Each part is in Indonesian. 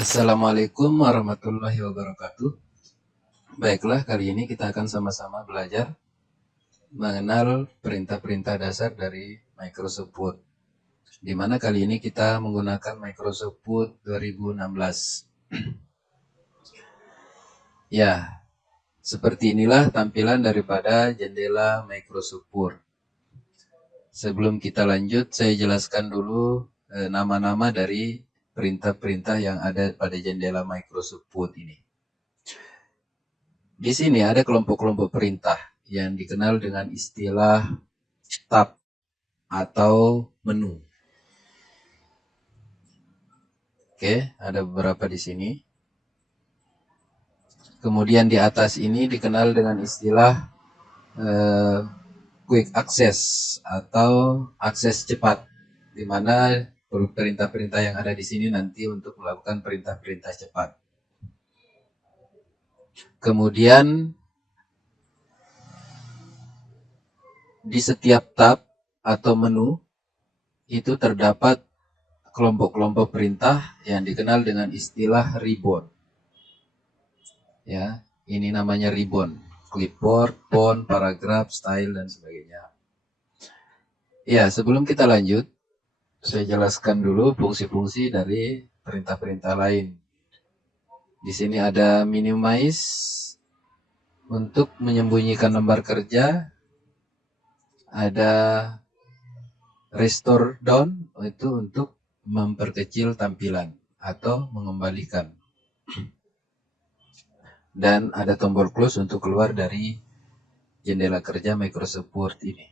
Assalamualaikum warahmatullahi wabarakatuh. Baiklah, kali ini kita akan sama-sama belajar mengenal perintah-perintah dasar dari Microsoft Word. Di mana kali ini kita menggunakan Microsoft Word 2016. Ya, seperti inilah tampilan daripada jendela Microsoft Word. Sebelum kita lanjut, saya jelaskan dulu nama-nama dari perintah-perintah yang ada pada jendela Microsoft Word ini. Di sini ada kelompok-kelompok perintah yang dikenal dengan istilah tab atau menu. Oke, ada beberapa di sini. Kemudian di atas ini dikenal dengan istilah quick access atau akses cepat, di mana perintah-perintah yang ada di sini nanti untuk melakukan perintah-perintah cepat. Kemudian di setiap tab atau menu itu terdapat kelompok-kelompok perintah yang dikenal dengan istilah ribbon. Ya, ini namanya ribbon. Clipboard, font, paragraf, style, dan sebagainya. Ya, sebelum kita lanjut, saya jelaskan dulu fungsi-fungsi dari perintah-perintah lain. Di sini ada minimize untuk menyembunyikan lembar kerja, ada restore down itu untuk memperkecil tampilan atau mengembalikan, dan ada tombol close untuk keluar dari jendela kerja Microsoft Word ini.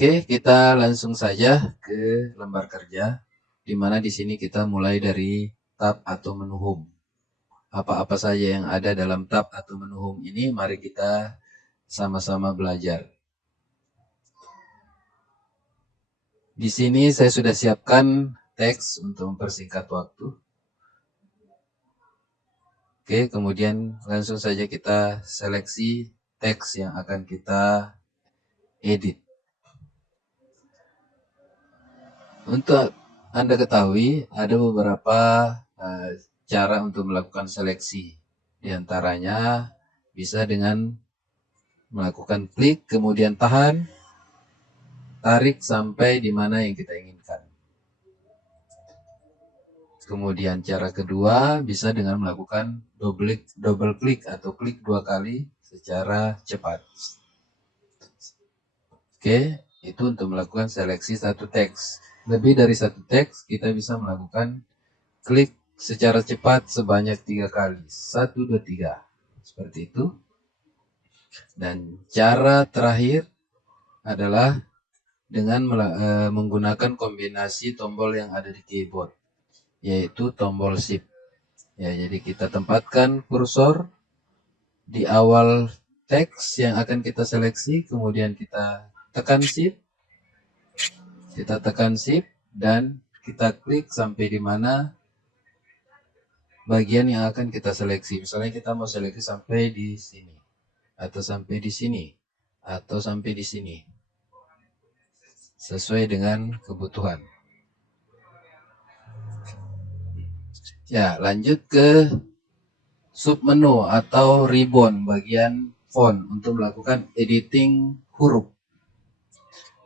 Oke, kita langsung saja ke lembar kerja, di mana di sini kita mulai dari tab atau menu home. Apa-apa saja yang ada dalam tab atau menu home ini, mari kita sama-sama belajar. Di sini saya sudah siapkan teks untuk mempersingkat waktu. Oke, kemudian langsung saja kita seleksi teks yang akan kita edit. Untuk Anda ketahui, ada beberapa cara untuk melakukan seleksi. Di antaranya bisa dengan melakukan klik, kemudian tahan, tarik sampai di mana yang kita inginkan. Kemudian cara kedua bisa dengan melakukan double klik atau klik 2 kali secara cepat. Oke, itu untuk melakukan seleksi satu teks. Lebih dari satu teks kita bisa melakukan klik secara cepat sebanyak 3 kali. 1, 2, 3. Seperti itu. Dan cara terakhir adalah dengan menggunakan kombinasi tombol yang ada di keyboard, yaitu tombol shift. Ya, jadi kita tempatkan kursor di awal teks yang akan kita seleksi, kemudian kita tekan shift, dan kita klik sampai di mana bagian yang akan kita seleksi. Misalnya kita mau seleksi sampai di sini, atau sampai di sini, atau sampai di sini, sesuai dengan kebutuhan. Ya, lanjut ke submenu atau ribbon bagian font untuk melakukan editing huruf.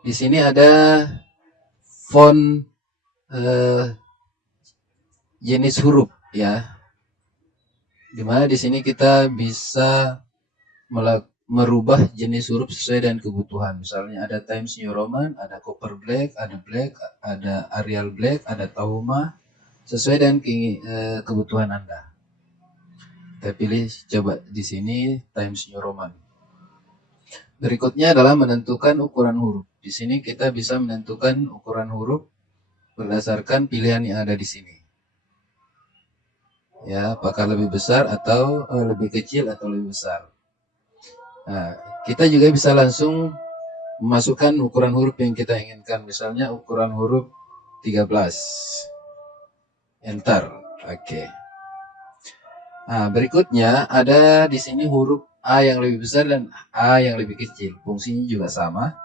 Di sini ada font jenis huruf, ya. Dimana di sini kita bisa merubah jenis huruf sesuai dengan kebutuhan. Misalnya ada Times New Roman, ada Copper Black, ada Arial Black, ada Tahoma, sesuai dengan kebutuhan Anda. Kita pilih coba di sini Times New Roman. Berikutnya adalah menentukan ukuran huruf. Di sini kita bisa menentukan ukuran huruf berdasarkan pilihan yang ada di sini. Ya, apakah lebih besar atau lebih kecil atau lebih besar. Nah, kita juga bisa langsung memasukkan ukuran huruf yang kita inginkan. Misalnya ukuran huruf 13. Enter. Oke. Nah, berikutnya ada di sini huruf A yang lebih besar dan A yang lebih kecil. Fungsinya juga sama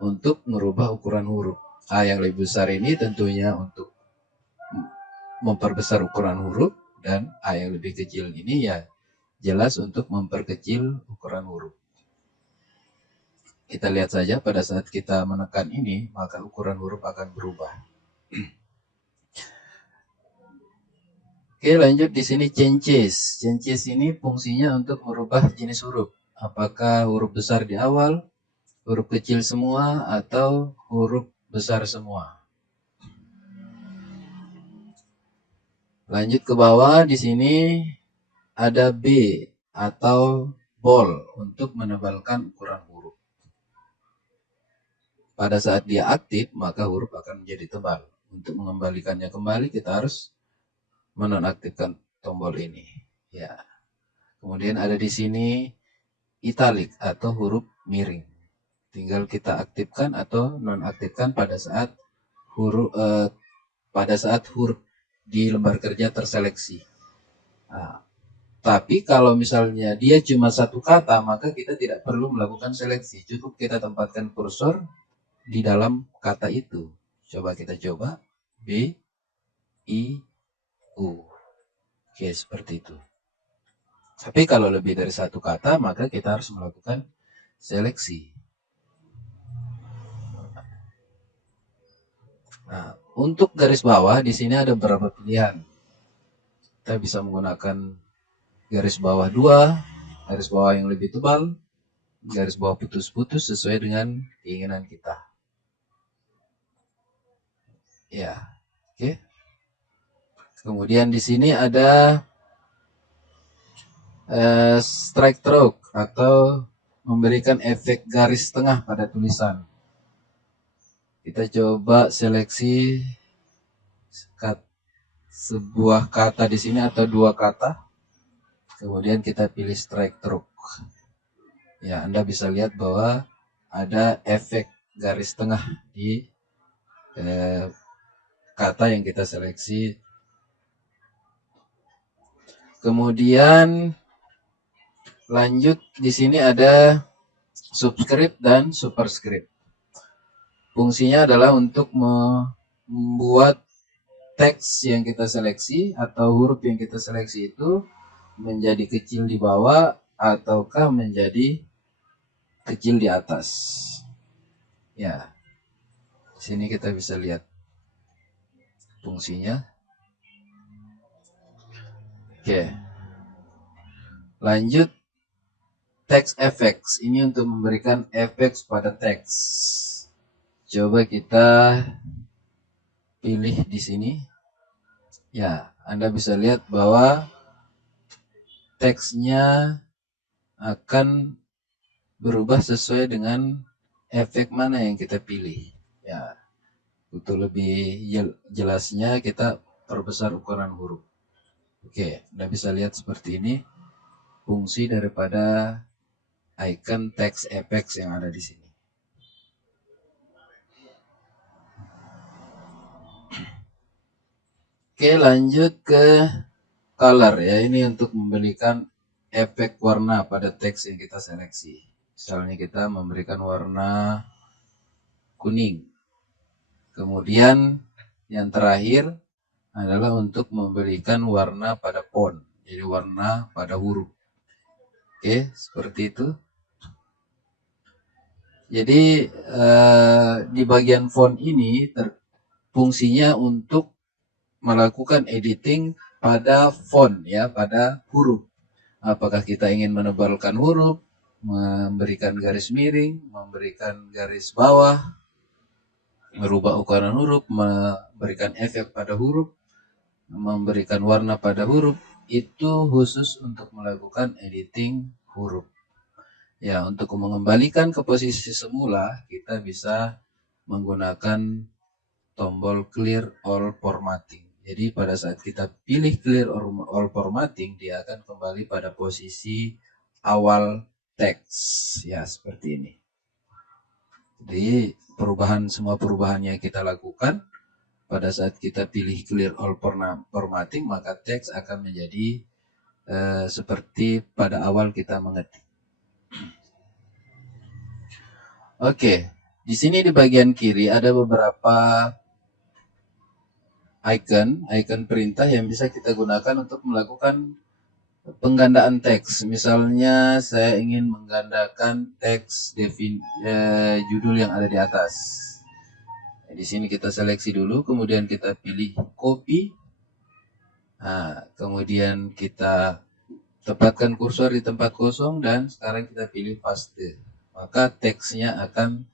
untuk merubah ukuran huruf. A yang lebih besar ini tentunya untuk memperbesar ukuran huruf, dan A yang lebih kecil ini ya jelas untuk memperkecil ukuran huruf. Kita lihat saja pada saat kita menekan ini, maka ukuran huruf akan berubah. Oke, lanjut di sini changes. Changes ini fungsinya untuk merubah jenis huruf. Apakah huruf besar di awal, huruf kecil semua, atau huruf besar semua. Lanjut ke bawah, di sini ada B atau bold untuk menebalkan ukuran huruf. Pada saat dia aktif, maka huruf akan menjadi tebal. Untuk mengembalikannya kembali, kita harus menonaktifkan tombol ini. Ya. Kemudian ada di sini italic atau huruf miring. Tinggal kita aktifkan atau nonaktifkan pada saat huruf di lembar kerja terseleksi. Nah, tapi kalau misalnya dia cuma satu kata, maka kita tidak perlu melakukan seleksi. Cukup kita tempatkan kursor di dalam kata itu. Coba kita coba. B, I, U. Oke, seperti itu. Tapi kalau lebih dari satu kata, maka kita harus melakukan seleksi. Nah, untuk garis bawah di sini ada beberapa pilihan. Kita bisa menggunakan garis bawah 2, garis bawah yang lebih tebal, garis bawah putus-putus sesuai dengan keinginan kita. Ya, oke. Kemudian di sini ada strike stroke atau memberikan efek garis tengah pada tulisan. Kita coba seleksi sebuah kata di sini atau dua kata. Kemudian kita pilih strike stroke. Ya, Anda bisa lihat bahwa ada efek garis tengah di kata yang kita seleksi. Kemudian lanjut di sini ada subscript dan superscript. Fungsinya adalah untuk membuat teks yang kita seleksi atau huruf yang kita seleksi itu menjadi kecil di bawah ataukah menjadi kecil di atas. Ya, di sini kita bisa lihat fungsinya. Oke. Lanjut text effects. Ini untuk memberikan efek pada teks. Coba kita pilih di sini. Ya, Anda bisa lihat bahwa teksnya akan berubah sesuai dengan efek mana yang kita pilih. Ya, untuk lebih jelasnya kita perbesar ukuran huruf. Oke, Anda bisa lihat seperti ini fungsi daripada icon text effects yang ada di sini. Oke, lanjut ke color ya. Ini untuk memberikan efek warna pada teks yang kita seleksi. Misalnya kita memberikan warna kuning. Kemudian yang terakhir adalah untuk memberikan warna pada font. Jadi warna pada huruf. Oke, seperti itu. Jadi di bagian font ini fungsinya untuk melakukan editing pada font ya, pada huruf. Apakah kita ingin menebalkan huruf, memberikan garis miring, memberikan garis bawah, merubah ukuran huruf, memberikan efek pada huruf, memberikan warna pada huruf, itu khusus untuk melakukan editing huruf. Ya, untuk mengembalikan ke posisi semula, kita bisa menggunakan tombol clear all formatting. Jadi pada saat kita pilih clear all formatting, dia akan kembali pada posisi awal teks. Ya, seperti ini. Jadi semua perubahan yang kita lakukan pada saat kita pilih clear all formatting, maka teks akan menjadi seperti pada awal kita mengetik. Oke, di sini di bagian kiri ada beberapa icon perintah yang bisa kita gunakan untuk melakukan penggandaan teks. Misalnya saya ingin menggandakan teks judul yang ada di atas. Di sini kita seleksi dulu, kemudian kita pilih copy. Nah, kemudian kita tempatkan kursor di tempat kosong dan sekarang kita pilih paste. Maka teksnya akan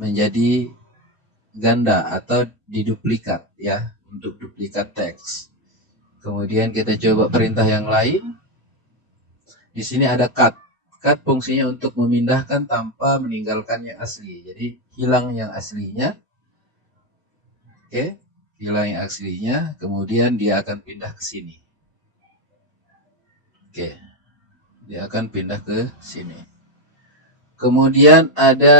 menjadi ganda atau diduplikat ya, untuk duplikat teks. Kemudian kita coba perintah yang lain. Di sini ada cut. Cut fungsinya untuk memindahkan tanpa meninggalkan yang asli. Jadi hilang yang aslinya. Oke, hilang yang aslinya, kemudian dia akan pindah ke sini. Oke. Dia akan pindah ke sini. Kemudian ada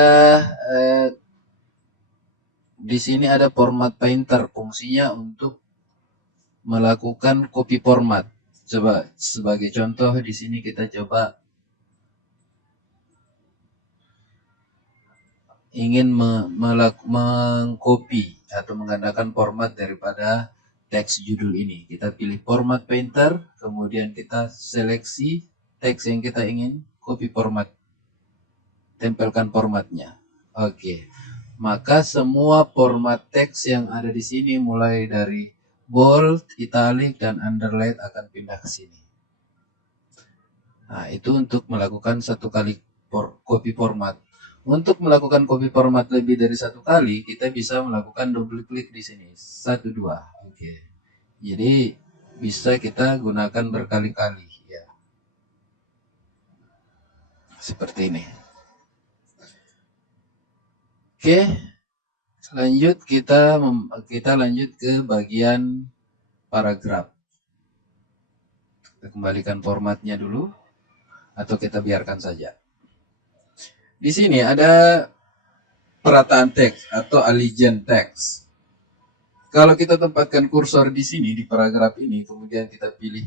di sini ada format painter, fungsinya untuk melakukan copy format. Coba sebagai contoh di sini kita coba ingin mengcopy atau menggandakan format daripada teks judul ini. Kita pilih format painter, kemudian kita seleksi teks yang kita ingin copy format. Tempelkan formatnya. Oke. Maka semua format teks yang ada di sini mulai dari bold, italic, dan underline akan pindah ke sini. Nah, itu untuk melakukan satu kali copy format. Untuk melakukan copy format lebih dari satu kali, kita bisa melakukan double klik di sini. 1, 2. Oke. Jadi bisa kita gunakan berkali-kali ya. Seperti ini. Oke. Lanjut kita lanjut ke bagian paragraf. Kita kembalikan formatnya dulu atau kita biarkan saja. Di sini ada perataan teks atau allegiance teks. Kalau kita tempatkan kursor di sini di paragraf ini, kemudian kita pilih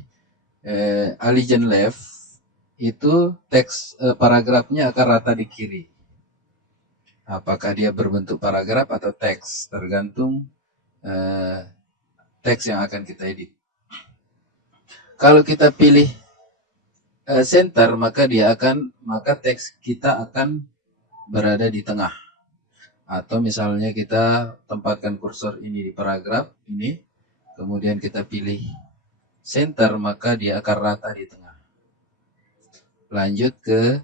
allegiance left, itu teks paragrafnya akan rata di kiri. Apakah dia berbentuk paragraf atau teks, tergantung teks yang akan kita edit. Kalau kita pilih center, maka teks kita akan berada di tengah. Atau misalnya kita tempatkan kursor ini di paragraf ini, kemudian kita pilih center, maka dia akan rata di tengah. Lanjut ke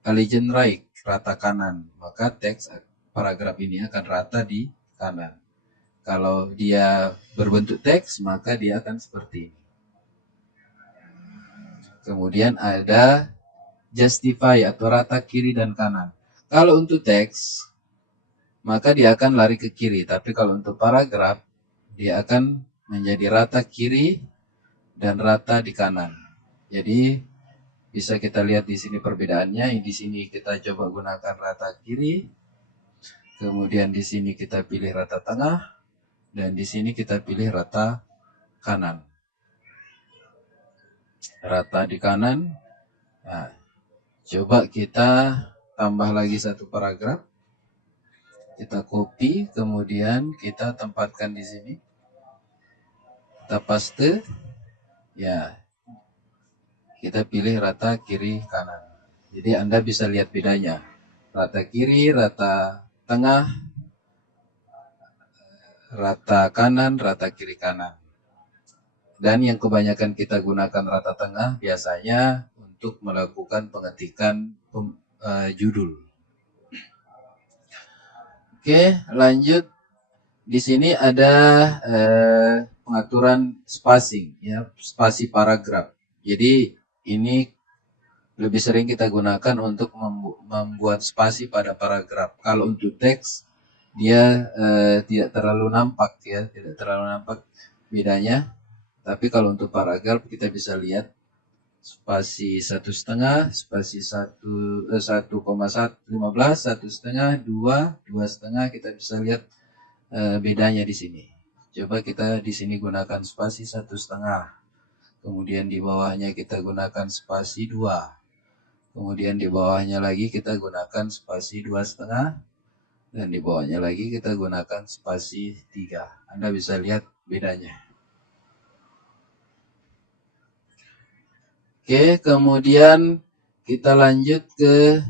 allegiance right, rata kanan, maka teks paragraf ini akan rata di kanan. Kalau dia berbentuk teks, maka dia akan seperti ini. Kemudian ada justify atau rata kiri dan kanan. Kalau untuk teks, maka dia akan lari ke kiri. Tapi kalau untuk paragraf, dia akan menjadi rata kiri dan rata di kanan. Jadi bisa kita lihat di sini perbedaannya. Di sini kita coba gunakan rata kiri. Kemudian di sini kita pilih rata tengah. Dan di sini kita pilih rata kanan. Rata di kanan. Nah, coba kita tambah lagi satu paragraf. Kita copy, kemudian kita tempatkan di sini. Kita paste. Ya. Kita pilih rata kiri kanan. Jadi Anda bisa lihat bedanya. Rata kiri, rata tengah, rata kanan, rata kiri kanan. Dan yang kebanyakan kita gunakan rata tengah biasanya untuk melakukan pengetikan judul. Oke, lanjut. Di sini ada pengaturan spacing, ya, spasi paragraf. Jadi ini lebih sering kita gunakan untuk membuat spasi pada paragraf. Kalau untuk teks, dia tidak terlalu nampak, ya, tidak terlalu nampak bedanya. Tapi kalau untuk paragraf kita bisa lihat spasi 1,5, spasi 1,15, 1,5, 2,5, kita bisa lihat bedanya di sini. Coba kita di sini gunakan spasi 1,5. Kemudian di bawahnya kita gunakan spasi 2. Kemudian di bawahnya lagi kita gunakan spasi 2,5. Dan di bawahnya lagi kita gunakan spasi 3. Anda bisa lihat bedanya. Oke, kemudian kita lanjut ke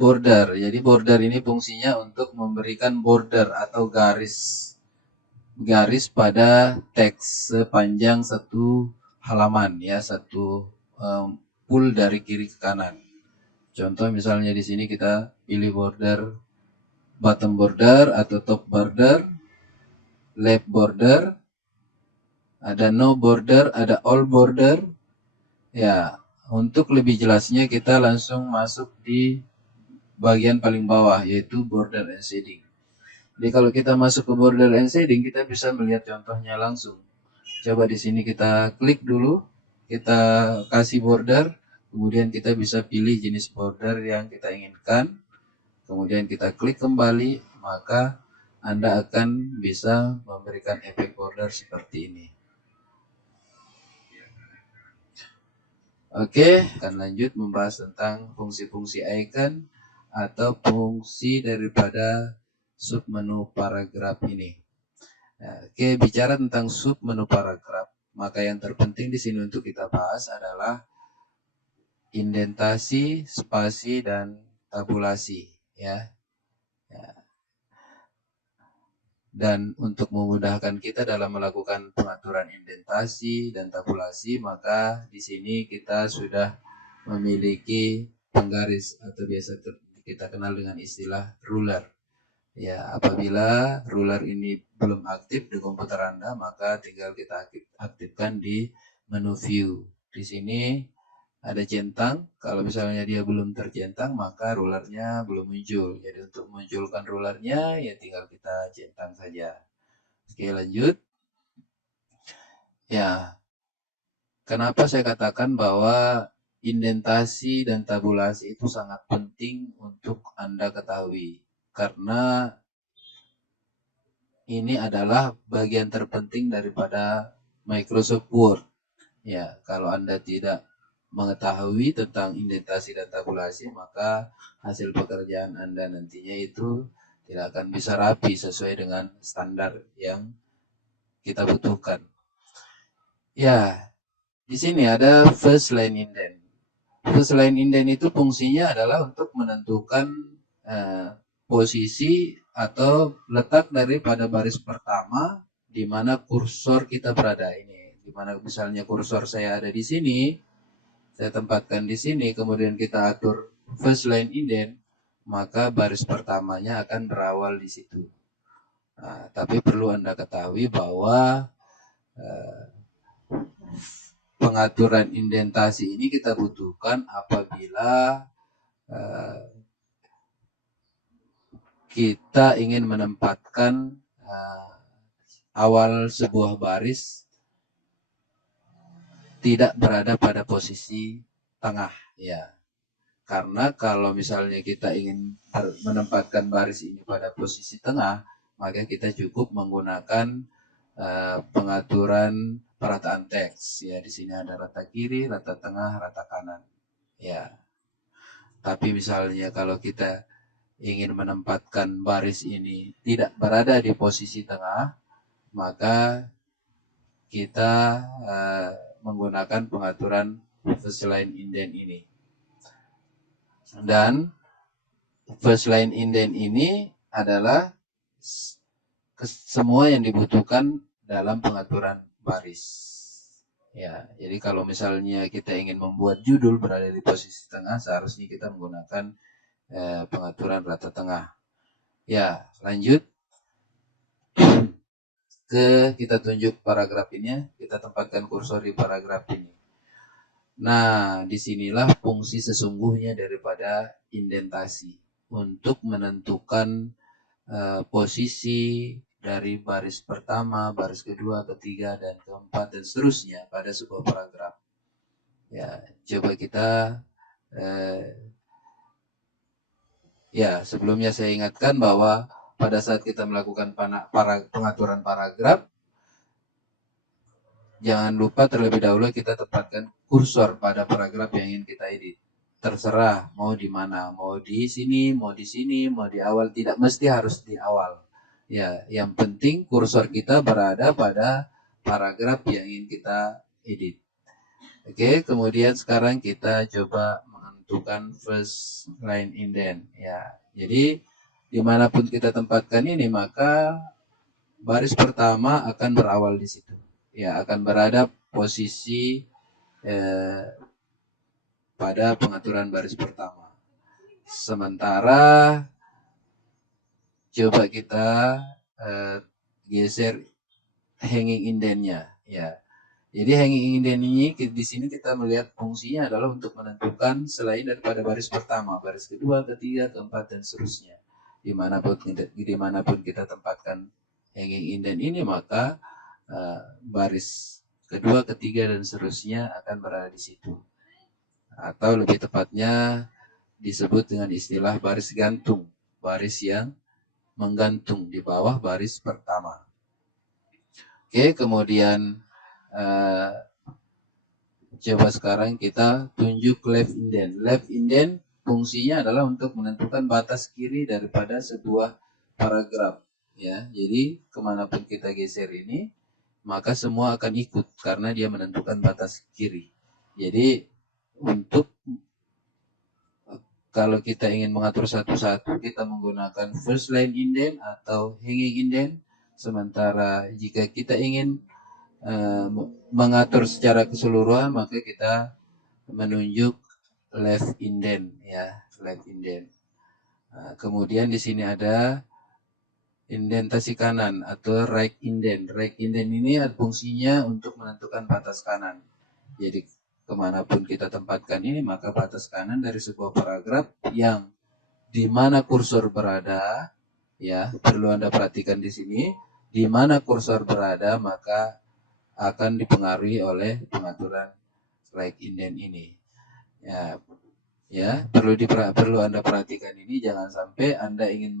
border. Jadi border ini fungsinya untuk memberikan border atau garis pada teks sepanjang satu halaman, ya, satu full dari kiri ke kanan. Contoh misalnya di sini kita pilih border bottom border atau top border, left border, ada no border, ada all border. Ya, untuk lebih jelasnya kita langsung masuk di bagian paling bawah, yaitu border and shading. Jadi kalau kita masuk ke border and shading, kita bisa melihat contohnya langsung. Coba di sini kita klik dulu, kita kasih border, kemudian kita bisa pilih jenis border yang kita inginkan. Kemudian kita klik kembali, maka Anda akan bisa memberikan efek border seperti ini. Oke, akan lanjut membahas tentang fungsi-fungsi icon atau fungsi daripada submenu paragraf ini. Nah, oke, bicara tentang submenu paragraf, maka yang terpenting di sini untuk kita bahas adalah indentasi, spasi, dan tabulasi, ya. Dan untuk memudahkan kita dalam melakukan pengaturan indentasi dan tabulasi, maka di sini kita sudah memiliki penggaris atau biasa kita kenal dengan istilah ruler. Ya, apabila ruler ini belum aktif di komputer Anda, maka tinggal kita aktifkan di menu view. Di sini ada centang. Kalau misalnya dia belum tercentang, maka rulernya belum muncul. Jadi untuk memunculkan rulernya, ya tinggal kita centang saja. Oke, lanjut. Ya, kenapa saya katakan bahwa indentasi dan tabulasi itu sangat penting untuk Anda ketahui? Karena ini adalah bagian terpenting daripada Microsoft Word. Ya, kalau Anda tidak mengetahui tentang indentasi dan tabulasi, maka hasil pekerjaan Anda nantinya itu tidak akan bisa rapi sesuai dengan standar yang kita butuhkan. Ya, di sini ada first line indent. First line indent itu fungsinya adalah untuk menentukan posisi atau letak daripada baris pertama di mana kursor kita berada ini. Di mana misalnya kursor saya ada di sini, saya tempatkan di sini, kemudian kita atur first line indent, maka baris pertamanya akan berawal di situ. Nah, tapi perlu Anda ketahui bahwa pengaturan indentasi ini kita butuhkan apabila kita ingin menempatkan awal sebuah baris tidak berada pada posisi tengah, ya. Karena kalau misalnya kita ingin menempatkan baris ini pada posisi tengah, maka kita cukup menggunakan pengaturan perataan teks. Ya, di sini ada rata kiri, rata tengah, rata kanan. Ya. Tapi misalnya kalau kita ingin menempatkan baris ini tidak berada di posisi tengah, maka kita menggunakan pengaturan first line indent ini. Dan first line indent ini adalah semua yang dibutuhkan dalam pengaturan baris. Ya, jadi kalau misalnya kita ingin membuat judul berada di posisi tengah, seharusnya kita menggunakan pengaturan rata tengah. Ya, lanjut ke kita tunjuk paragraf ini, kita tempatkan kursor di paragraf ini. Nah, disinilah fungsi sesungguhnya daripada indentasi untuk menentukan posisi dari baris pertama, baris kedua, ketiga, dan keempat, dan seterusnya pada sebuah paragraf. Ya, coba kita ya, sebelumnya saya ingatkan bahwa pada saat kita melakukan pengaturan paragraf, jangan lupa terlebih dahulu kita tempatkan kursor pada paragraf yang ingin kita edit. terserah mau di mana, mau di sini, mau di sini, mau di awal, tidak mesti harus di awal. Ya, yang penting kursor kita berada pada paragraf yang ingin kita edit. Oke, kemudian sekarang kita coba menentukan first line indent. Ya, jadi dimanapun kita tempatkan ini, maka baris pertama akan berawal di situ. Ya, akan berada posisi pada pengaturan baris pertama. Sementara coba kita geser hanging indentnya. Ya, jadi hanging indent ini di sini kita melihat fungsinya adalah untuk menentukan selain daripada baris pertama, baris kedua, ketiga, keempat, dan seterusnya. Dimanapun kita tempatkan hanging indent ini, maka baris kedua, ketiga, dan seterusnya akan berada di situ. Atau lebih tepatnya disebut dengan istilah baris gantung, baris yang menggantung di bawah baris pertama. Oke, kemudian coba sekarang kita tunjuk left indent. Left indent fungsinya adalah untuk menentukan batas kiri daripada sebuah paragraf. Ya, jadi kemanapun kita geser ini, maka semua akan ikut karena dia menentukan batas kiri. Jadi untuk kalau kita ingin mengatur satu-satu, kita menggunakan first line indent atau hanging indent. Sementara jika kita ingin mengatur secara keseluruhan, maka kita menunjuk left indent, ya, left indent. Kemudian di sini ada indentasi kanan atau right indent. Right indent ini fungsinya untuk menentukan batas kanan. Jadi kemanapun kita tempatkan ini, maka batas kanan dari sebuah paragraf yang di mana kursor berada, ya, perlu Anda perhatikan di sini, di mana kursor berada, maka akan dipengaruhi oleh pengaturan right indent ini. Ya, perlu Anda perhatikan ini, jangan sampai Anda ingin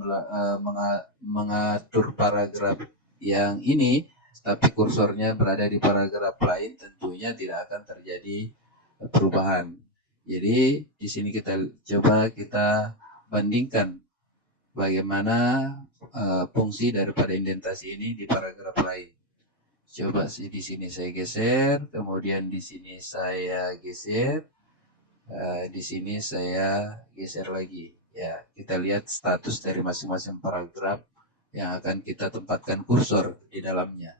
mengatur paragraf yang ini, tapi kursornya berada di paragraf lain, tentunya tidak akan terjadi perubahan. Jadi di sini kita bandingkan bagaimana fungsi daripada indentasi ini di paragraf lain. Coba di sini saya geser, kemudian di sini saya geser, di sini saya geser lagi. Ya, kita lihat status dari masing-masing paragraf yang akan kita tempatkan kursor di dalamnya.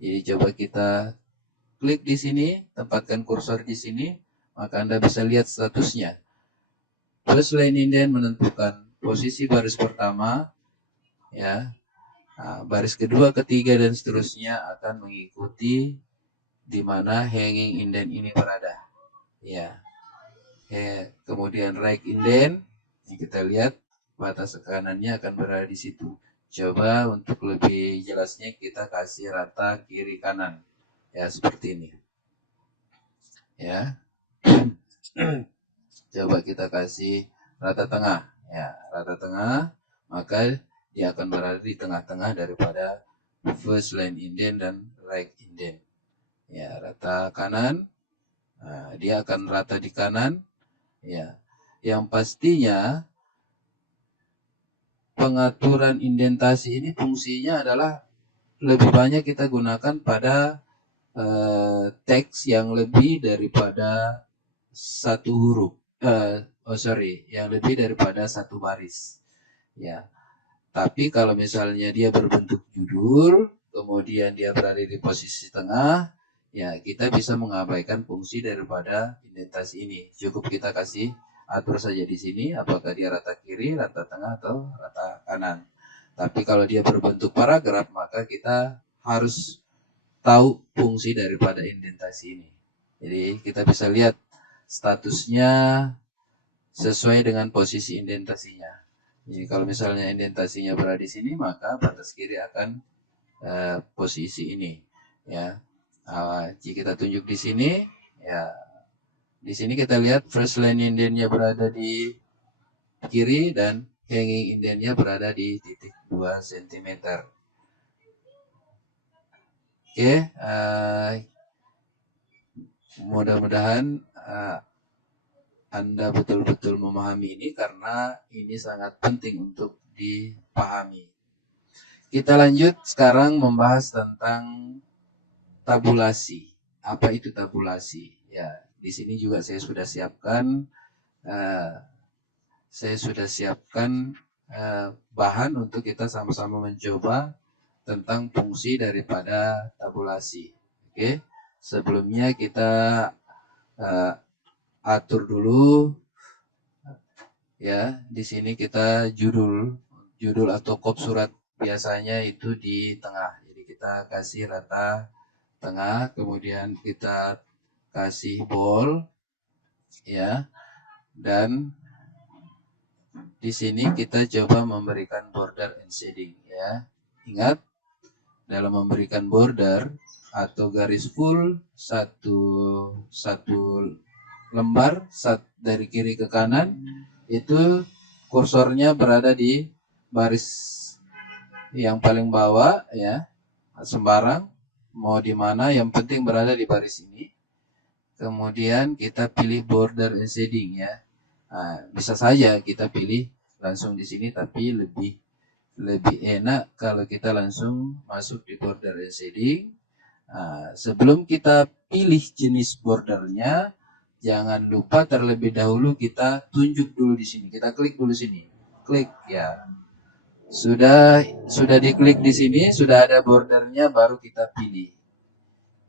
Jadi coba kita klik di sini, tempatkan kursor di sini, maka Anda bisa lihat statusnya. First line indent menentukan posisi baris pertama, ya. Nah, baris kedua, ketiga, dan seterusnya akan mengikuti di mana hanging indent ini berada. Ya. Kemudian right indent, kita lihat batas kanannya akan berada di situ. Coba untuk lebih jelasnya kita kasih rata kiri kanan. Ya, seperti ini. Ya. Coba kita kasih rata tengah. Ya, rata tengah, maka dia akan berada di tengah-tengah daripada first line indent dan right indent. Ya, rata kanan, nah, dia akan rata di kanan. Ya, yang pastinya pengaturan indentasi ini fungsinya adalah lebih banyak kita gunakan pada teks yang lebih daripada satu huruf. Yang lebih daripada satu baris. Ya. Tapi kalau misalnya dia berbentuk judul, kemudian dia berada di posisi tengah, ya kita bisa mengabaikan fungsi daripada indentasi ini. Cukup kita kasih atur saja di sini, apakah dia rata kiri, rata tengah, atau rata kanan. Tapi kalau dia berbentuk paragraf, maka kita harus tahu fungsi daripada indentasi ini. Jadi kita bisa lihat statusnya sesuai dengan posisi indentasinya. Jadi kalau misalnya indentasinya berada di sini, maka batas kiri akan posisi ini. Ya, jika kita tunjuk di sini, ya, di sini kita lihat first line indentnya berada di kiri dan hanging indentnya berada di titik 2 cm. Oke, mudah-mudahan Anda betul-betul memahami ini karena ini sangat penting untuk dipahami. Kita lanjut sekarang membahas tentang tabulasi. Apa itu tabulasi? Ya, di sini juga saya sudah siapkan bahan untuk kita sama-sama mencoba tentang fungsi daripada tabulasi. Oke, sebelumnya kita atur dulu ya. Di sini kita judul atau kop surat biasanya itu di tengah. Jadi kita kasih rata tengah, kemudian kita kasih bold ya. Dan di sini kita coba memberikan border and shading ya. Ingat, dalam memberikan border atau garis full satu lembar dari kiri ke kanan, itu kursornya berada di baris yang paling bawah ya, sembarang mau di mana, yang penting berada di baris ini. Kemudian kita pilih border and shading ya. Nah, bisa saja kita pilih langsung di sini, tapi lebih enak kalau kita langsung masuk di border and shading. Nah, sebelum kita pilih jenis bordernya, jangan lupa terlebih dahulu kita tunjuk dulu di sini. Kita klik dulu sini. Klik ya. Sudah diklik di sini, sudah ada bordernya, baru kita pilih.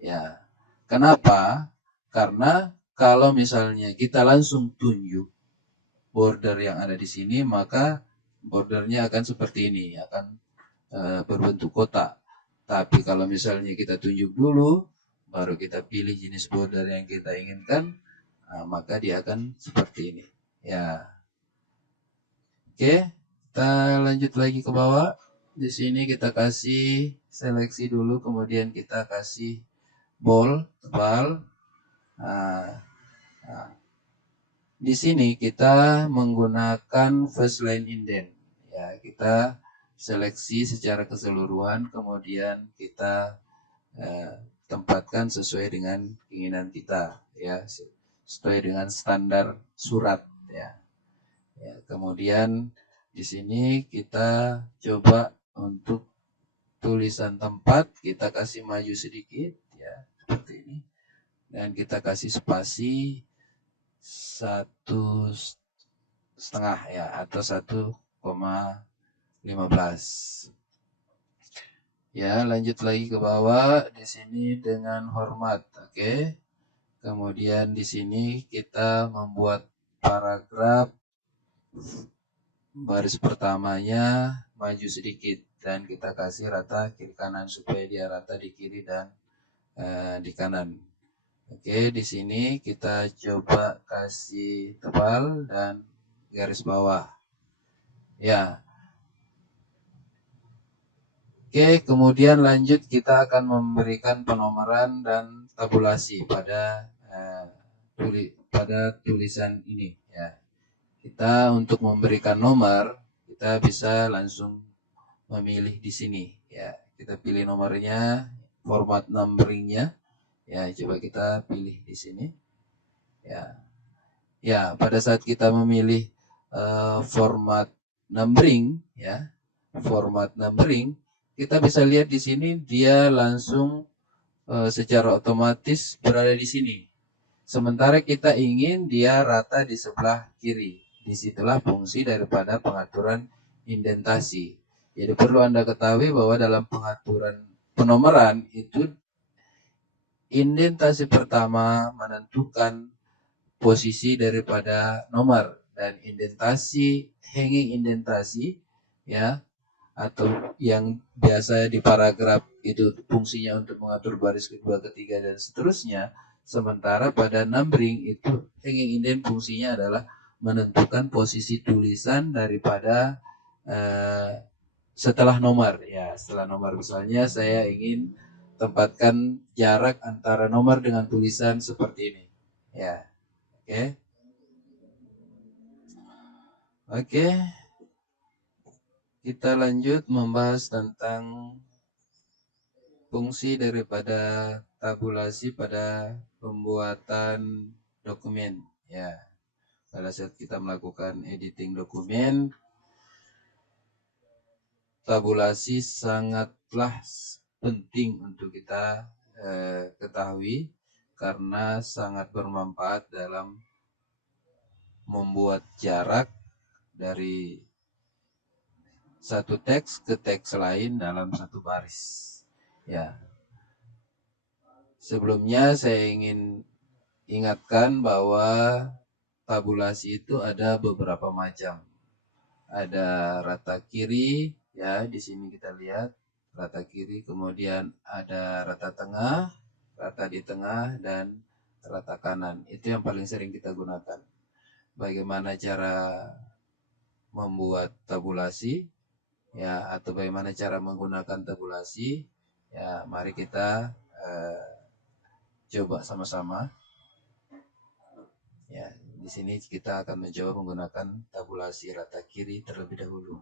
Ya. Kenapa? Karena kalau misalnya kita langsung tunjuk border yang ada di sini, maka bordernya akan seperti ini, akan berbentuk kotak. Tapi kalau misalnya kita tunjuk dulu, baru kita pilih jenis border yang kita inginkan, maka dia akan seperti ini. Ya, oke, kita lanjut lagi ke bawah. Di sini kita kasih seleksi dulu, kemudian kita kasih bold, tebal. Di sini kita menggunakan first line indent. Ya, kita seleksi secara keseluruhan, kemudian kita tempatkan sesuai dengan keinginan kita, ya, sesuai dengan standar surat, ya. Ya, kemudian di sini kita coba untuk tulisan tempat, kita kasih maju sedikit, ya, seperti ini, dan kita kasih spasi 1,5 ya, atau 1,15. Ya, lanjut lagi ke bawah. Di sini dengan hormat, oke. Kemudian di sini kita membuat paragraf, baris pertamanya maju sedikit dan kita kasih rata kiri kanan supaya dia rata di kiri dan di kanan. Oke, di sini kita coba kasih tebal dan garis bawah. Ya. Oke, kemudian lanjut kita akan memberikan penomoran dan tabulasi pada tulisan ini ya. Kita untuk memberikan nomor, kita bisa langsung memilih di sini ya. Kita pilih nomornya, format numberingnya. Ya, coba kita pilih di sini. Ya. Ya, pada saat kita memilih format numbering ya, format numbering, kita bisa lihat di sini dia langsung secara otomatis berada di sini. Sementara kita ingin dia rata di sebelah kiri. Disitulah fungsi daripada pengaturan indentasi. Jadi perlu Anda ketahui bahwa dalam pengaturan penomoran itu indentasi pertama menentukan posisi daripada nomor, dan indentasi, hanging indentasi ya, atau yang biasa di paragraf itu fungsinya untuk mengatur baris kedua, ketiga dan seterusnya. Sementara pada numbering itu hanging indent fungsinya adalah menentukan posisi tulisan daripada setelah nomor ya. Setelah nomor, misalnya saya ingin tempatkan jarak antara nomor dengan tulisan seperti ini ya. Oke. Oke. Kita lanjut membahas tentang fungsi daripada tabulasi pada pembuatan dokumen ya. pada saat kita melakukan editing dokumen, tabulasi sangatlah penting untuk kita ketahui karena sangat bermanfaat dalam membuat jarak dari satu teks ke teks lain dalam satu baris. Ya. Sebelumnya saya ingin ingatkan bahwa tabulasi itu ada beberapa macam. Ada rata kiri, ya di sini kita lihat rata kiri, kemudian ada rata tengah, rata di tengah, dan rata kanan. Itu yang paling sering kita gunakan. Bagaimana cara membuat tabulasi, ya, atau bagaimana cara menggunakan tabulasi, ya, mari kita coba sama-sama. Ya, di sini kita akan mencoba menggunakan tabulasi rata kiri terlebih dahulu.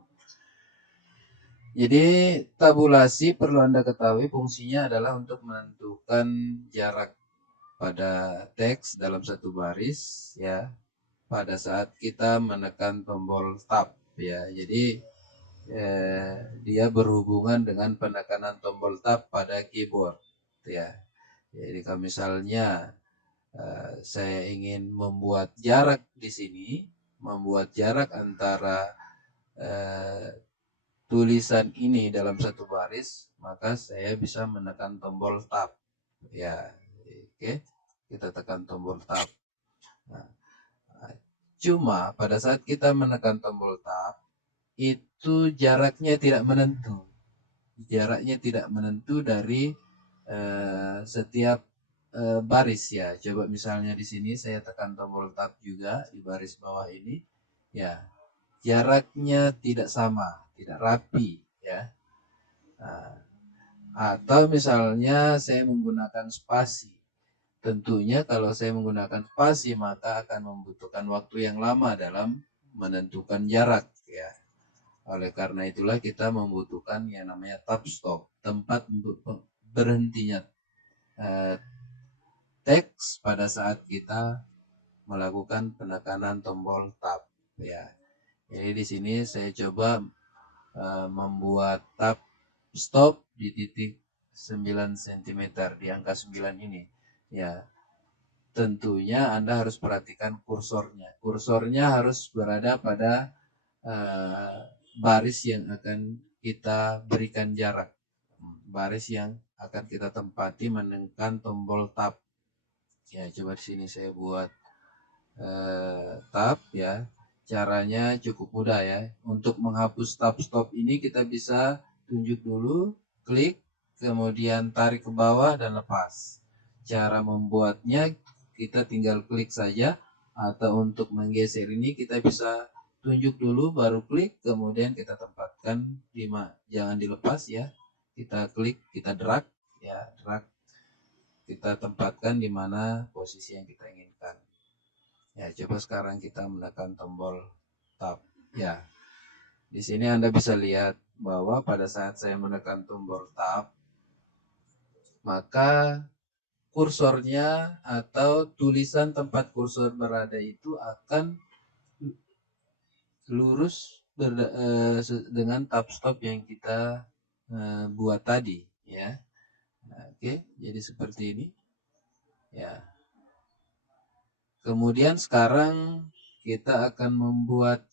Jadi tabulasi perlu Anda ketahui fungsinya adalah untuk menentukan jarak pada teks dalam satu baris, ya, pada saat kita menekan tombol tab, ya. Jadi dia berhubungan dengan penekanan tombol tab pada keyboard, ya. Jadi kalau misalnya saya ingin membuat jarak di sini, membuat jarak antara tulisan ini dalam satu baris, maka saya bisa menekan tombol tab. Ya, oke, kita tekan tombol tab. Nah, cuma pada saat kita menekan tombol tab, itu jaraknya tidak menentu. Jaraknya tidak menentu dari setiap baris, ya. Coba misalnya di sini saya tekan tombol tab juga di baris bawah ini, ya. Jaraknya tidak sama, tidak rapi, ya. Nah, atau misalnya saya menggunakan spasi. Tentunya kalau saya menggunakan spasi maka akan membutuhkan waktu yang lama dalam menentukan jarak, ya. Oleh karena itulah kita membutuhkan yang namanya tab stop, tempat untuk berhentinya teks pada saat kita melakukan penekanan tombol tab, ya. Jadi di sini saya coba membuat tab stop di titik 9 cm di angka 9 ini, ya. Tentunya Anda harus perhatikan kursornya. Kursornya harus berada pada baris yang akan kita berikan jarak, baris yang akan kita tempati menekan tombol tab. Ya, coba di sini saya buat tab, ya. Caranya cukup mudah, ya. Untuk menghapus tab stop ini kita bisa tunjuk dulu, klik, kemudian tarik ke bawah dan lepas. Cara membuatnya kita tinggal klik saja, atau untuk menggeser ini kita bisa tunjuk dulu baru klik, kemudian kita tempatkan jangan dilepas, ya. Kita klik, kita drag, ya, drag, kita tempatkan di mana posisi yang kita inginkan. Ya, coba sekarang kita menekan tombol tab. Ya, di sini Anda bisa lihat bahwa pada saat saya menekan tombol tab, maka kursornya atau tulisan tempat kursor berada itu akan lurus dengan tab stop yang kita buat tadi, ya. Nah, oke, jadi seperti ini, ya. Kemudian sekarang kita akan membuat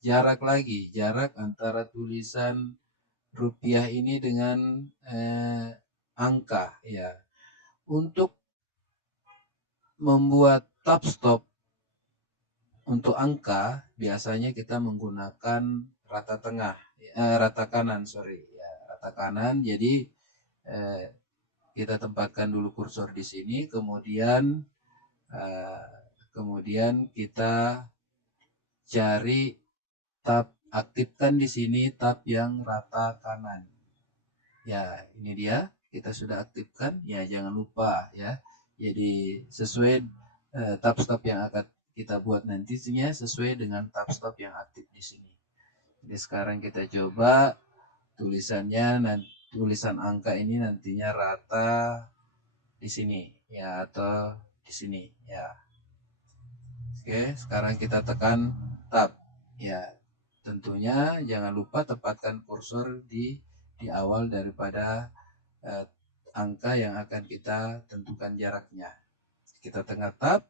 jarak lagi, jarak antara tulisan rupiah ini dengan angka, ya. Untuk membuat tab stop untuk angka biasanya kita menggunakan rata tengah, rata kanan, ya, rata kanan. Jadi kita tempatkan dulu kursor di sini, kemudian kita cari tab, aktifkan di sini tab yang rata kanan. Ya, ini dia, kita sudah aktifkan. Ya, jangan lupa, ya. Jadi sesuai tab stop yang akan kita buat nantinya sesuai dengan tab stop yang aktif di sini. Jadi sekarang kita coba tulisannya, tulisan angka ini nantinya rata di sini, ya, atau di sini, ya. Oke, sekarang kita tekan tab. Ya, tentunya jangan lupa tempatkan kursor di awal daripada angka yang akan kita tentukan jaraknya. Kita tekan tab.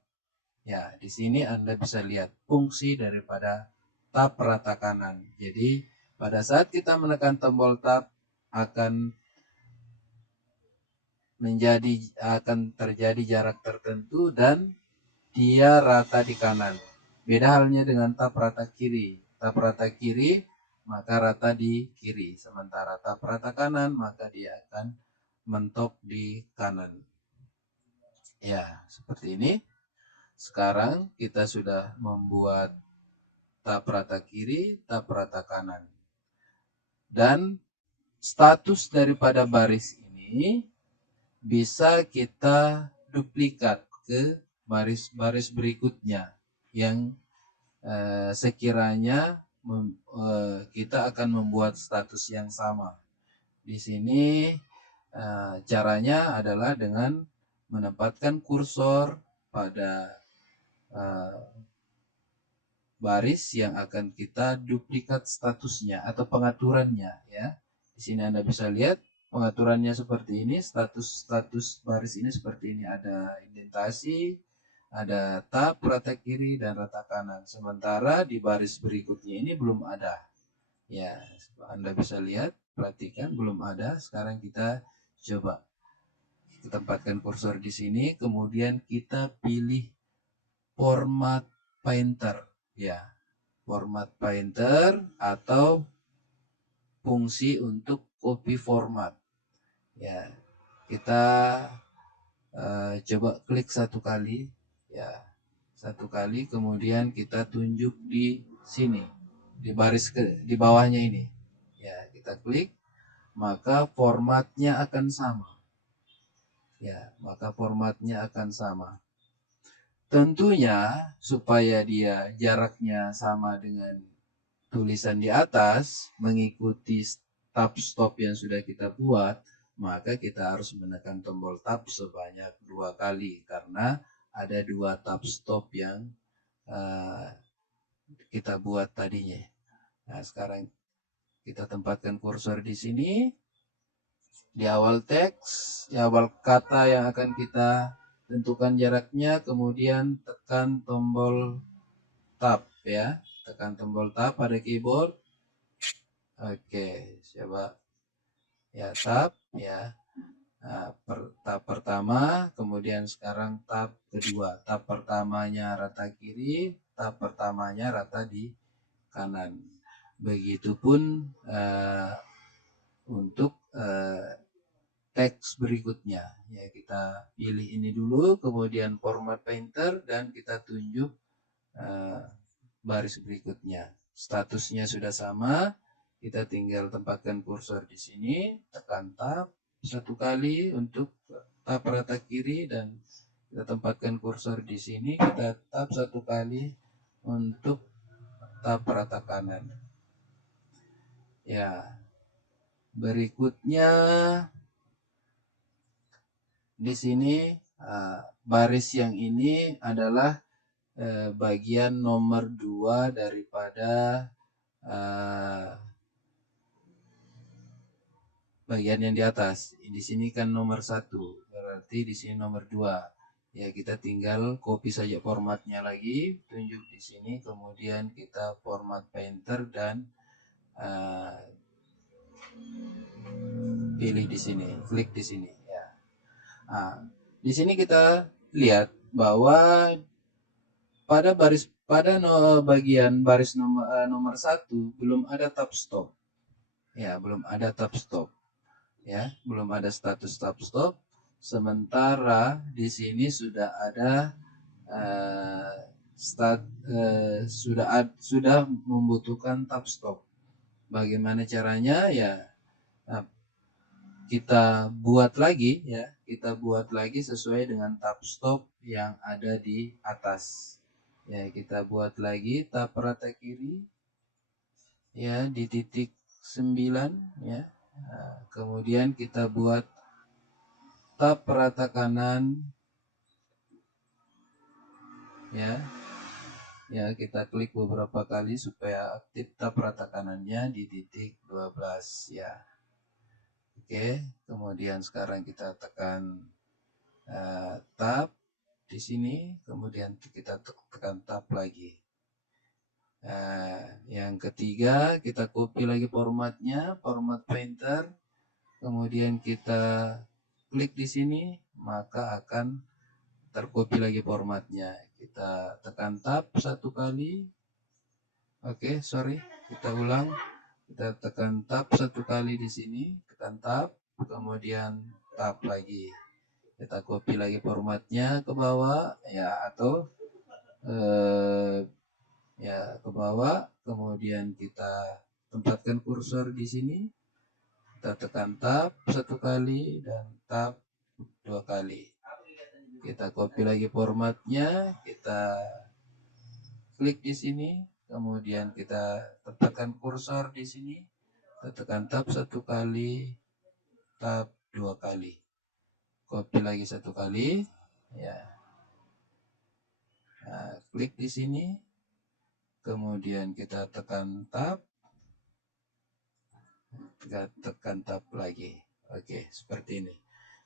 Ya, di sini Anda bisa lihat fungsi daripada tab rata kanan. Jadi, pada saat kita menekan tombol tab akan terjadi jarak tertentu dan dia rata di kanan. Beda halnya dengan tab rata kiri. Tab rata kiri maka rata di kiri, sementara tab rata kanan maka dia akan mentok di kanan. Ya, seperti ini. Sekarang kita sudah membuat tab rata kiri, tab rata kanan. Dan status daripada baris ini bisa kita duplikat ke baris-baris berikutnya yang sekiranya kita akan membuat status yang sama. Di sini caranya adalah dengan menempatkan kursor pada baris yang akan kita duplikat statusnya atau pengaturannya, ya. Di sini Anda bisa lihat pengaturannya seperti ini, status baris ini seperti ini, ada indentasi, ada tab rata kiri dan rata kanan. Sementara di baris berikutnya ini belum ada. Ya, Anda bisa lihat, perhatikan belum ada. Sekarang kita coba tempatkan kursor di sini, kemudian kita pilih format painter, ya. Format painter atau fungsi untuk copy format. Ya, kita coba klik satu kali, ya, satu kali, kemudian kita tunjuk di sini, di baris di bawahnya ini. Ya, kita klik, maka formatnya akan sama. Ya, maka formatnya akan sama. Tentunya supaya dia jaraknya sama dengan tulisan di atas, mengikuti tab stop yang sudah kita buat, maka kita harus menekan tombol tab sebanyak 2 kali karena ada 2 tab stop yang kita buat tadinya. Nah, sekarang kita tempatkan kursor di sini, di awal teks, di awal kata yang akan kita tentukan jaraknya, kemudian tekan tombol tab, ya. Tekan tombol tab pada keyboard. Oke, coba ya, tab, ya. Nah, tab pertama, kemudian sekarang tab kedua. Tab pertamanya rata kiri, tab pertamanya rata di kanan. Begitupun untuk teks berikutnya. Ya, kita pilih ini dulu, kemudian format painter, dan kita tunjuk baris berikutnya. Statusnya sudah sama, kita tinggal tempatkan kursor di sini, tekan tab satu kali untuk tab rata kiri, dan kita tempatkan kursor di sini, kita tab satu kali untuk tab rata kanan. Ya, berikutnya di sini baris yang ini adalah bagian nomor 2 daripada bagian yang di atas. Di sini kan nomor 1, berarti di sini nomor 2. Ya, kita tinggal copy saja formatnya lagi, tunjuk di sini, kemudian kita format painter dan pilih di sini, klik di sini, ya. Nah, di sini kita lihat bahwa pada bagian baris nomor 1 belum ada tab stop. Ya, belum ada tab stop. Ya, belum ada status tab stop. Sementara di sini sudah ada sudah membutuhkan tab stop. Bagaimana caranya? Ya, kita buat lagi, ya. Kita buat lagi sesuai dengan tab stop yang ada di atas. Ya, kita buat lagi tab rata kiri, ya, di titik 9, ya. Nah, kemudian kita buat tab rata kanan, ya, Ya, kita klik beberapa kali supaya aktif tab rata kanannya di titik 12 ya. Oke, kemudian sekarang kita tekan tab di sini, kemudian kita tekan tab lagi. Yang ketiga, kita copy lagi formatnya, format painter. Kemudian kita klik di sini, maka akan tercopy lagi formatnya. Kita tekan tab satu kali. Oke, sorry, kita ulang. Kita tekan tab satu kali di sini, tekan tab, kemudian tab lagi. Kita copy lagi formatnya ke bawah, ya, atau ya ke bawah, kemudian kita tempatkan kursor di sini, kita tekan tab satu kali dan tab dua kali. Kita copy lagi formatnya, kita klik di sini, kemudian kita tempatkan kursor di sini, kita tekan tab satu kali, tab dua kali, copy lagi satu kali, ya. Nah, klik di sini, kemudian kita tekan tab, kita tekan tab lagi. Oke, seperti ini.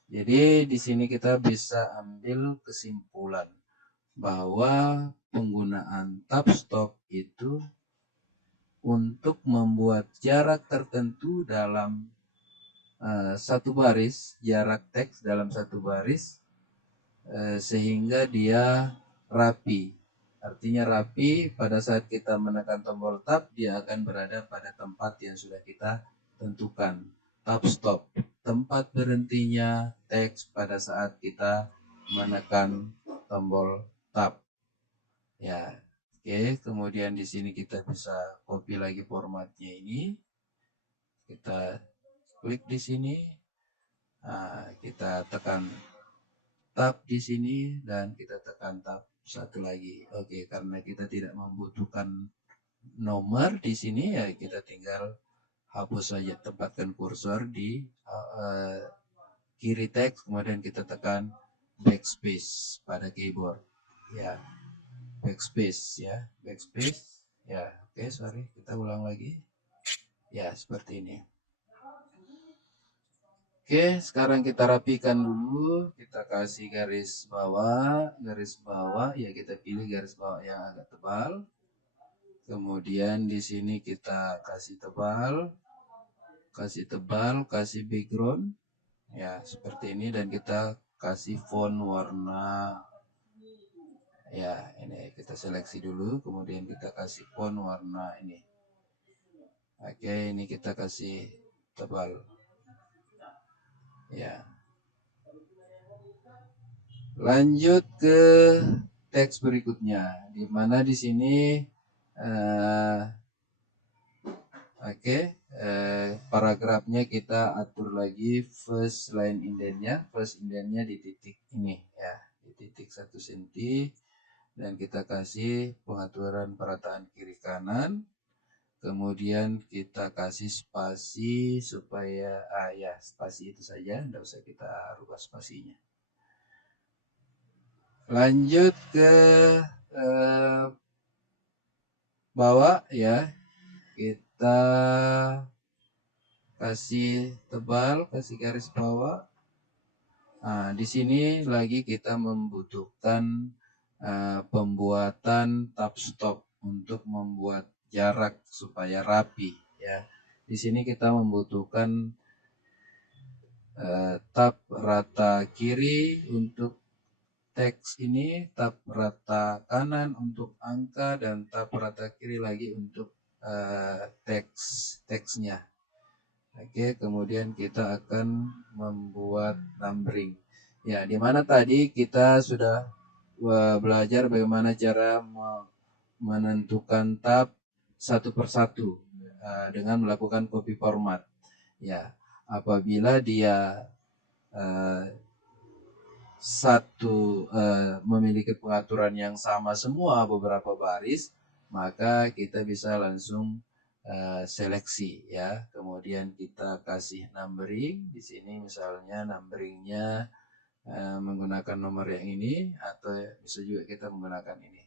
Jadi di sini kita bisa ambil kesimpulan bahwa penggunaan tab stop itu untuk membuat jarak tertentu dalam satu baris, jarak teks dalam satu baris, sehingga dia rapi. Artinya rapi, pada saat kita menekan tombol tab, dia akan berada pada tempat yang sudah kita tentukan. Tab stop, tempat berhentinya teks pada saat kita menekan tombol tab. Ya, oke. Kemudian di sini kita bisa copy lagi formatnya ini. Kita klik di sini, kita tekan tab di sini dan kita tekan tab satu lagi. Oke, karena kita tidak membutuhkan nomor di sini, ya kita tinggal hapus saja, tempatkan kursor di kiri teks, kemudian kita tekan backspace pada keyboard. Ya, backspace ya, backspace. Ya, oke, sorry, kita ulang lagi. Ya, seperti ini. Oke, sekarang kita rapikan dulu. Kita kasih garis bawah, ya kita pilih garis bawah yang agak tebal. Kemudian di sini kita kasih tebal, kasih background, ya seperti ini, dan kita kasih font warna, ya ini kita seleksi dulu, kemudian kita kasih font warna ini. Oke, ini kita kasih tebal, ya. Lanjut ke teks berikutnya, di mana di sini paragrafnya kita atur lagi first line indennya, di titik ini ya, di titik 1 cm, dan kita kasih pengaturan perataan kiri kanan, kemudian kita kasih spasi supaya ya spasi itu saja, tidak usah kita rubah spasinya. Lanjut ke bawah ya, kita kasih tebal, kasih garis bawah. Nah, di sini lagi kita membutuhkan pembuatan tab stop untuk membuat jarak supaya rapi ya. Di sini kita membutuhkan tab rata kiri untuk teks ini, tab rata kanan untuk angka, dan tab rata kiri lagi untuk teksnya. Oke, kemudian kita akan membuat numbering. Ya, di mana tadi kita sudah belajar bagaimana cara menentukan tab satu persatu dengan melakukan copy format. Ya, apabila dia memiliki pengaturan yang sama semua beberapa baris, maka kita bisa langsung seleksi ya. Kemudian kita kasih numbering di sini, misalnya numberingnya menggunakan nomor yang ini, atau bisa juga kita menggunakan ini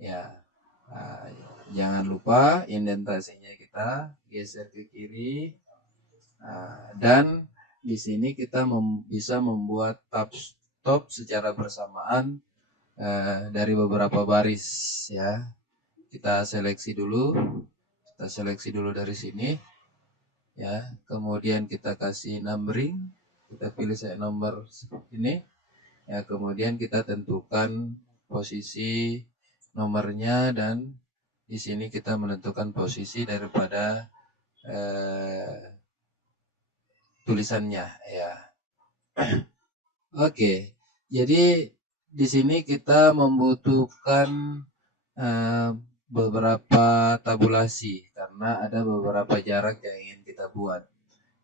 ya. Nah, jangan lupa indentasinya kita geser ke kiri. Nah, dan di sini kita bisa membuat tab stop secara bersamaan dari beberapa baris ya. Kita seleksi dulu dari sini ya. Kemudian kita kasih numbering, kita pilih saya nomor ini ya. Kemudian kita tentukan posisi nomornya, dan di sini kita menentukan posisi daripada tulisannya ya. Oke, jadi di sini kita membutuhkan beberapa tabulasi karena ada beberapa jarak yang ingin kita buat.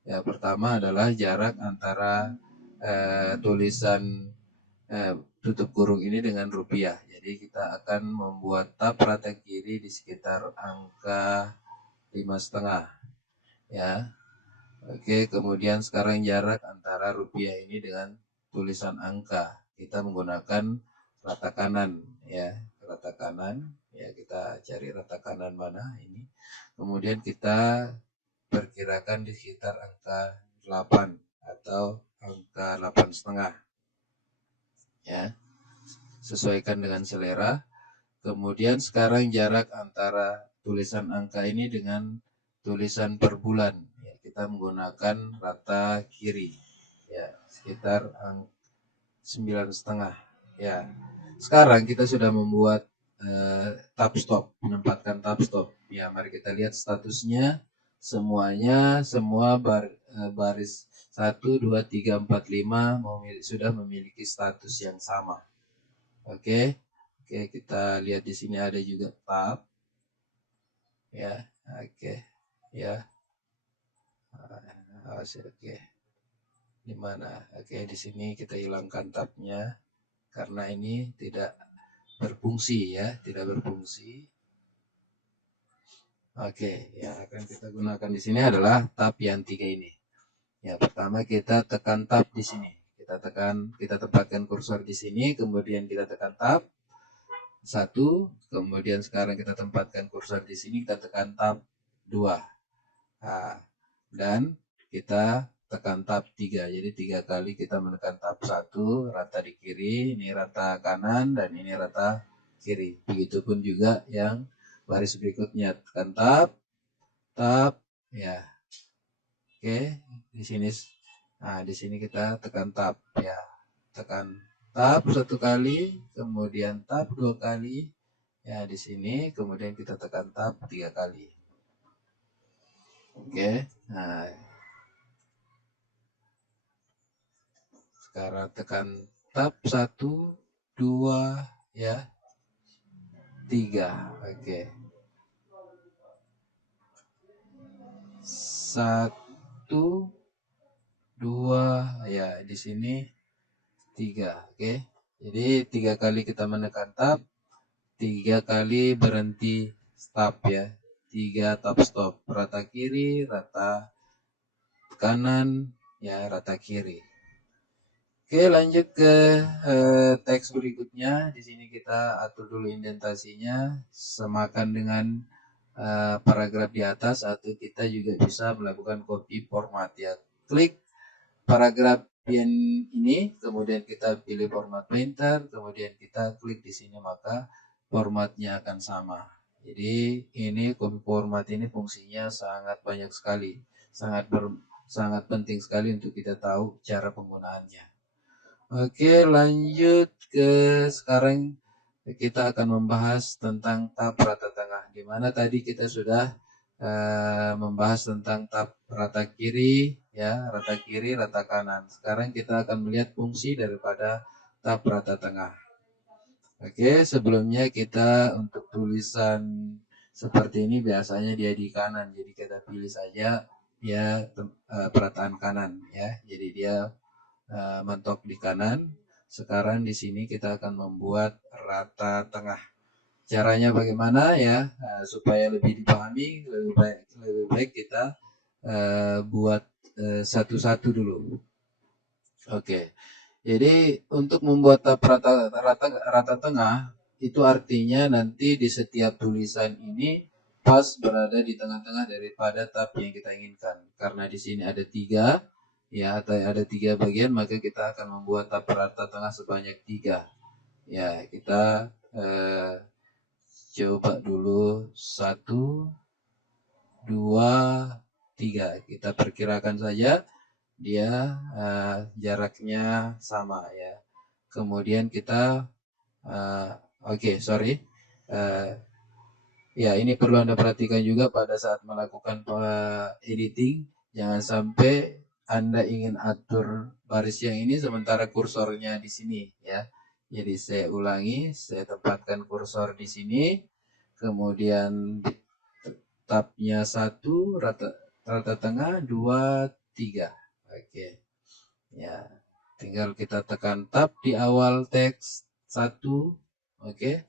Ya, pertama adalah jarak antara tulisan tutup kurung ini dengan rupiah. Jadi kita akan membuat tab rata kiri di sekitar angka 5,5 ya. Oke, kemudian sekarang jarak antara rupiah ini dengan tulisan angka. Kita menggunakan rata kanan ya, rata kanan. Ya, kita cari rata kanan mana ini. Kemudian kita perkirakan di sekitar angka 8 atau angka 8,5 ya. Sesuaikan dengan selera. Kemudian sekarang jarak antara tulisan angka ini dengan tulisan per bulan. Ya, kita menggunakan rata kiri. Ya, sekitar 9,5. Ya. Sekarang kita sudah membuat tab stop, menempatkan tab stop. Ya, mari kita lihat statusnya. Semua baris 1, 2, 3, 4, 5 sudah memiliki status yang sama. Oke. Oke, kita lihat di sini ada juga tab. Ya, oke. Ya. Oke. Di mana? Oke, di sini kita hilangkan tabnya karena ini tidak berfungsi ya, tidak berfungsi. Oke, yang akan kita gunakan di sini adalah tab yang 3 ini. Ya, pertama kita tekan tab di sini. Kita tempatkan kursor di sini, kemudian kita tekan tab 1, kemudian sekarang kita tempatkan kursor di sini, kita tekan tab 2. Nah, dan kita tekan tab 3. Jadi 3 kali kita menekan tab 1, rata di kiri, ini rata kanan, dan ini rata kiri. Begitupun juga yang baris berikutnya, tekan tab, ya. Oke, di sini. Nah, di sini kita tekan tab ya. Tekan tab 1 kali, kemudian tab 2 kali. Ya, di sini kemudian kita tekan tab 3 kali. Oke. Nah, sekarang tekan tab 1, 2 ya. 3. Oke. 1, 2 ya, di sini 3. Oke. Jadi 3 kali kita menekan tab, 3 kali berhenti stop ya. 3 tab stop, rata kiri, rata kanan, ya rata kiri. Oke, lanjut ke teks berikutnya. Di sini kita atur dulu indentasinya, samakan dengan paragraf di atas, atau kita juga bisa melakukan copy format ya. Klik paragraf yang ini, kemudian kita pilih format printer, kemudian kita klik di sini, maka formatnya akan sama. Jadi ini copy format ini fungsinya sangat banyak sekali, sangat penting sekali untuk kita tahu cara penggunaannya. Oke, lanjut ke sekarang kita akan membahas tentang tab rata tengah, di mana tadi kita sudah membahas tentang tab rata kiri ya, rata kiri, rata kanan. Sekarang kita akan melihat fungsi daripada tab rata tengah. Oke, sebelumnya kita untuk tulisan seperti ini biasanya dia di kanan, jadi kita pilih saja ya perataan kanan ya. Jadi dia mentok di kanan. Sekarang di sini kita akan membuat rata tengah. Caranya bagaimana ya, supaya lebih dipahami, lebih baik kita buat satu-satu dulu. Oke, jadi untuk membuat tab rata tengah, itu artinya nanti di setiap tulisan ini pas berada di tengah-tengah daripada tab yang kita inginkan. Karena di sini ada 3, ya, atau ada 3 bagian, maka kita akan membuat tab rata tengah sebanyak 3. Ya, kita coba dulu 1, 2, 3. Kita perkirakan saja dia jaraknya sama, ya. Kemudian kita ya, ini perlu Anda perhatikan juga pada saat melakukan editing. Jangan sampai Anda ingin atur baris yang ini sementara kursornya di sini, ya. Jadi saya ulangi, saya tempatkan kursor di sini, kemudian tabnya 1, rata tengah, 2, 3. Oke. Ya, tinggal kita tekan tab di awal teks 1. Oke.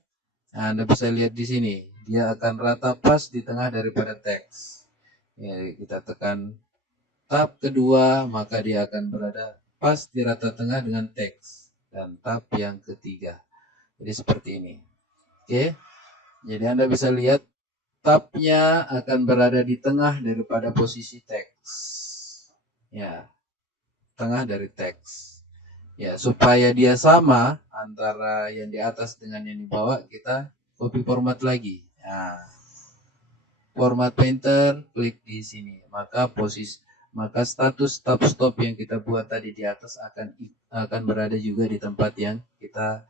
Nah, Anda bisa lihat di sini, dia akan rata pas di tengah daripada teks. Ya, kita tekan tab kedua, maka dia akan berada pas di rata tengah dengan teks. Dan tab yang ketiga. Jadi seperti ini. Oke. Jadi Anda bisa lihat tabnya akan berada di tengah daripada posisi teks. Ya, tengah dari teks. Ya, supaya dia sama antara yang di atas dengan yang di bawah, kita copy format lagi. Nah, format painter, klik di sini. Maka status tab stop yang kita buat tadi di atas akan berada juga di tempat yang kita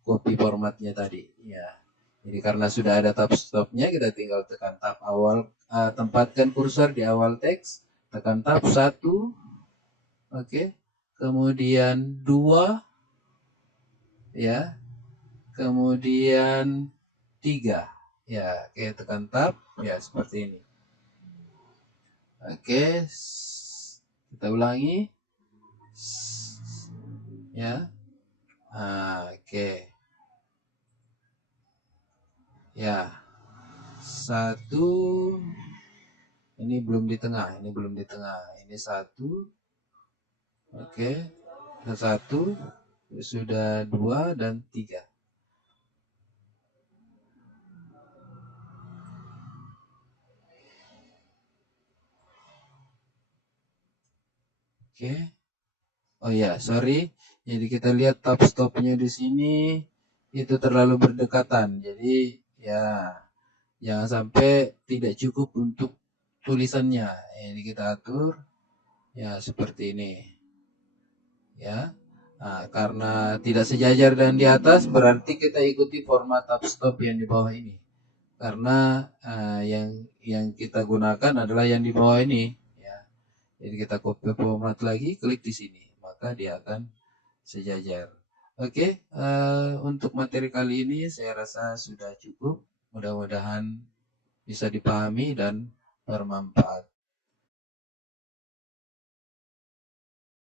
copy formatnya tadi. Ya. Jadi karena sudah ada tab stopnya, kita tinggal tekan tab awal, tempatkan kursor di awal teks, tekan tab 1, oke, kemudian 2, ya, kemudian 3, ya, oke, tekan tab, ya, seperti ini. Oke, kita ulangi, ya, oke, ya, 1, ini belum di tengah, ini 1, oke, 1, sudah 2 dan 3. Oke. Oh ya, sorry. Jadi kita lihat tab stopnya di sini itu terlalu berdekatan. Jadi ya, jangan sampai tidak cukup untuk tulisannya. Ini kita atur ya seperti ini. Ya. Nah, karena tidak sejajar dan di atas, berarti kita ikuti format tab stop yang di bawah ini. Karena yang kita gunakan adalah yang di bawah ini. Ya. Jadi kita copy format lagi, klik di sini, maka dia akan sejajar. Oke, untuk materi kali ini saya rasa sudah cukup. Mudah-mudahan bisa dipahami dan bermanfaat.